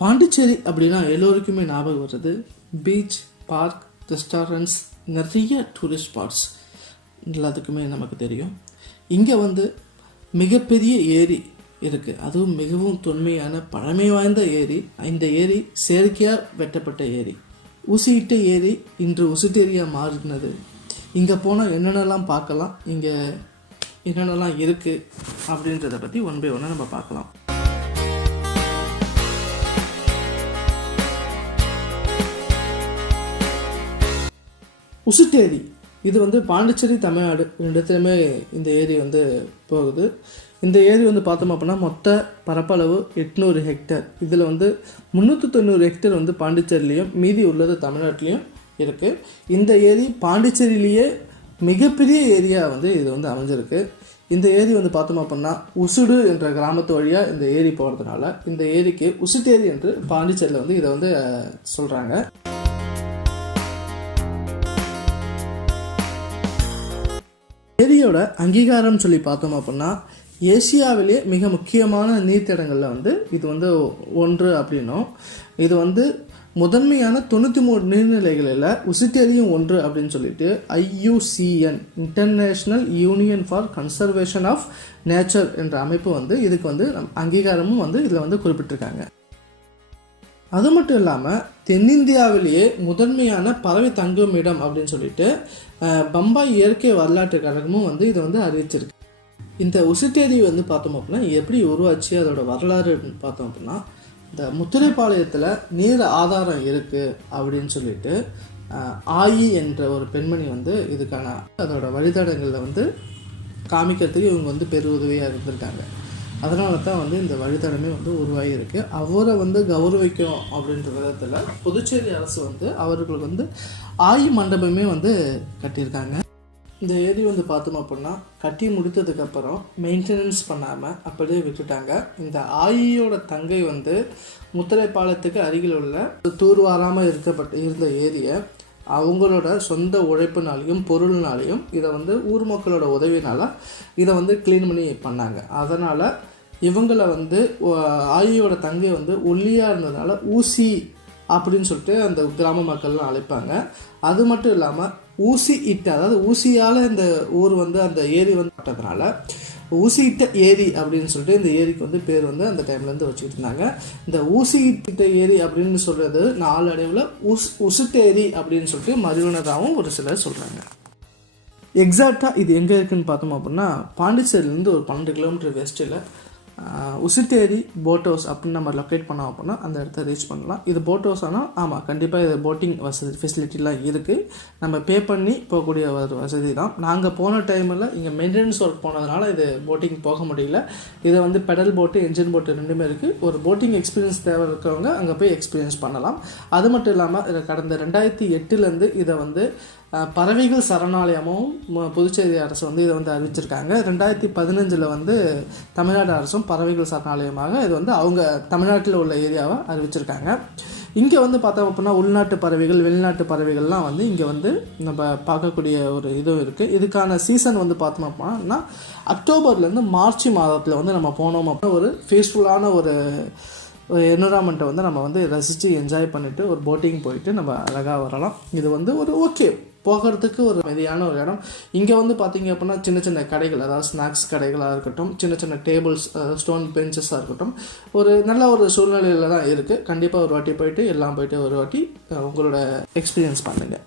பாண்டிச்சேரி அப்படின்னா எல்லோருக்குமே ஞாபகம் வருது பீச், பார்க், ரெஸ்டாரண்ட்ஸ், நிறைய டூரிஸ்ட் ஸ்பாட்ஸ் எல்லாத்துக்குமே நமக்கு தெரியும். இங்கே மிகப்பெரிய ஏரி இருக்குது, அதுவும் மிகவும் தொன்மையான பழமை வாய்ந்த ஏரி. இந்த ஏரி செயற்கையாக வெட்டப்பட்ட ஏரி, ஊசியிட்ட ஏரி இன்று உசுட்டேரியாக மாறினது. இங்கே போனால் என்னென்னலாம் பார்க்கலாம், இங்கே என்னென்னலாம் இருக்குது அப்படின்றத பற்றி ஒன் பை ஒன்னாக நம்ம பார்க்கலாம். உசுட்டேரி இது பாண்டிச்சேரி, தமிழ்நாடு ரெண்டுத்துலையுமே இந்த ஏரி போகுது. இந்த ஏரி பார்த்தோம் அப்படின்னா மொத்த பரப்பளவு 800 ஹெக்டேர். இதில் 390 ஹெக்டேர் பாண்டிச்சேரிலையும் மீதி உள்ளது தமிழ்நாட்டிலையும் இருக்குது. இந்த ஏரி பாண்டிச்சேரியிலேயே மிகப்பெரிய ஏரியா இது அமைஞ்சிருக்கு. இந்த ஏரி பார்த்தோம் அப்படின்னா உசுடு என்ற கிராமத்து வழியாக இந்த ஏரி போகிறதுனால இந்த ஏரிக்கு உசுட்டேரி என்று பாண்டிச்சேரியில் இதை சொல்கிறாங்க. ஏரியோட அங்கீகாரம் சொல்லி பார்த்தோம் அப்படின்னா ஏசியாவிலே மிக முக்கியமான நீர்த்தடங்களில் இது ஒன்று அப்படின்னும், இது முதன்மையான 93 நீர்நிலைகளில் உசுட்டேரியும் ஒன்று அப்படின்னு சொல்லிட்டு IUCN international union for conservation of nature என்ற அமைப்பு இதுக்கு அங்கீகாரமும் இதில் குறிப்பிட்டிருக்காங்க. அது மட்டும் இல்லாமல் தென்னிந்தியாவிலேயே முதன்மையான பறவை தங்கும் இடம் அப்படின்னு சொல்லிட்டு பம்பாய் இயற்கை வரலாற்று கழகமும் இதை அறிவிச்சிருக்கு. இந்த உசுட்டேரி பார்த்தோம் அப்படின்னா எப்படி உருவாச்சு, அதோட வரலாறு பார்த்தோம் அப்படின்னா இந்த முத்திரைப்பாளையத்தில் நீர் ஆதாரம் இருக்குது அப்படின்னு சொல்லிட்டு ஆயி என்ற ஒரு பெண்மணி இதுக்கான அதோட வழித்தடங்களில் காமிக்கிறதுக்கு இவங்க பெருஉதவியாக இருந்திருக்காங்க. அதனால தான் இந்த வழித்தடமே உருவாகி இருக்கு. அவரை கௌரவிக்கும் அப்படின்ற விதத்தில் புதுச்சேரி அரசு அவர்களுக்கு ஆயி மண்டபமே கட்டியிருக்காங்க. இந்த ஏரி பார்த்தோம் அப்படின்னா கட்டி முடித்ததுக்கப்புறம் மெயின்டெனன்ஸ் பண்ணாமல் அப்படியே விட்டுட்டாங்க. இந்த ஆயியோட தங்கை முத்திரைப்பாளையத்துக்கு அருகில் உள்ள தூர்வாராமல் இருந்த ஏரியை அவங்களோட சொந்த உழைப்புனாலையும் பொருள்னாலையும் இதை ஊர் மக்களோட உதவினால் இதை க்ளீன் பண்ணி பண்ணாங்க. அதனால் இவங்களை ஆயியோட தங்கை ஒல்லியாக இருந்ததுனால ஊசி அப்படின்னு சொல்லிட்டு அந்த கிராம மக்கள்லாம் அழைப்பாங்க. அது மட்டும் இல்லாமல் ஊசி இட்ட, அதாவது ஊசியால் இந்த ஊர் அந்த ஏரி பட்டதுனால ஊசி இட்ட ஏரி அப்படின்னு சொல்லிட்டு இந்த ஏரிக்கு பேர் அந்த டைம்லேருந்து வச்சுக்கிட்டு இருந்தாங்க. இந்த ஊசி இட்ட ஏரி அப்படின்னு சொல்கிறது நாளடைவில் உசுட்டேரி அப்படின்னு சொல்லிட்டு மறுவினராகவும் ஒரு சிலர் சொல்கிறாங்க. எக்ஸாக்டாக இது எங்கே இருக்குதுன்னு பார்த்தோம் அப்படின்னா பாண்டிச்சேரியிலேருந்து ஒரு 12 கிலோமீட்டர் வெஸ்ட்டில் உசுட்டேரி போட் ஹவுஸ் அப்படின்னு நம்ம லொக்கேட் பண்ணோம் அப்படின்னா அந்த இடத்த ரீச் பண்ணலாம். இது போட் ஹவுஸ் ஆனால் ஆமாம், கண்டிப்பாக இது போட்டிங் ஃபெசிலிட்டிலாம் இருக்குது. நம்ம பே பண்ணி போகக்கூடிய ஒரு வசதி தான். நாங்கள் போன டைமில் இங்கே மெயின்டெனன்ஸ் ஒர்க் போனதுனால இது போட்டிங் போக முடியல. இதை பெடல் போட்டு, என்ஜின் போட்டு ரெண்டுமே இருக்குது. ஒரு போட்டிங் எக்ஸ்பீரியன்ஸ் தேவை இருக்கிறவங்க அங்கே போய் எக்ஸ்பீரியன்ஸ் பண்ணலாம். அது மட்டும் இல்லாமல் கடந்த 2008 இதை பறவைகள் சரணாலயமும் புதுச்சேரி அரசு இதை அறிவிச்சிருக்காங்க. 2015 தமிழ்நாடு அரசும் பறவைகள் சரணாலயமாக இது அவங்க தமிழ்நாட்டில் உள்ள ஏரியாவை அறிவிச்சிருக்காங்க. இங்கே பார்த்தோம் அப்படின்னா உள்நாட்டு பறவைகள், வெளிநாட்டு பறவைகள்லாம் இங்கே நம்ம பார்க்கக்கூடிய ஒரு இதுவும் இருக்குது. இதுக்கான சீசன் பார்த்தோம் அப்படின்னா அக்டோபர்லேருந்து மார்ச் மாதத்தில் நம்ம போனோம் அப்படின்னா ஒரு பீஸ்ஃபுல்லான ஒரு என்விரான்மெண்ட்டை நம்ம ரசித்து என்ஜாய் பண்ணிவிட்டு ஒரு போட்டிங் போயிட்டு நம்ம அழகாக வரலாம். இது ஒரு ஓகே போகிறதுக்கு ஒரு மெதியான ஒரு இடம். இங்கே பார்த்தீங்க அப்படின்னா சின்ன சின்ன கடைகள், அதாவது ஸ்நாக்ஸ் கடைகளாக இருக்கட்டும், சின்ன சின்ன டேபிள்ஸ், ஸ்டோன் பெஞ்சஸாக இருக்கட்டும், ஒரு நல்ல ஒரு சூழ்நிலையில் தான் இருக்குது. கண்டிப்பாக ஒரு வாட்டி போயிட்டு எல்லாம் போயிட்டு ஒரு வாட்டி உங்களோட எக்ஸ்பீரியன்ஸ் பண்ணுங்கள்.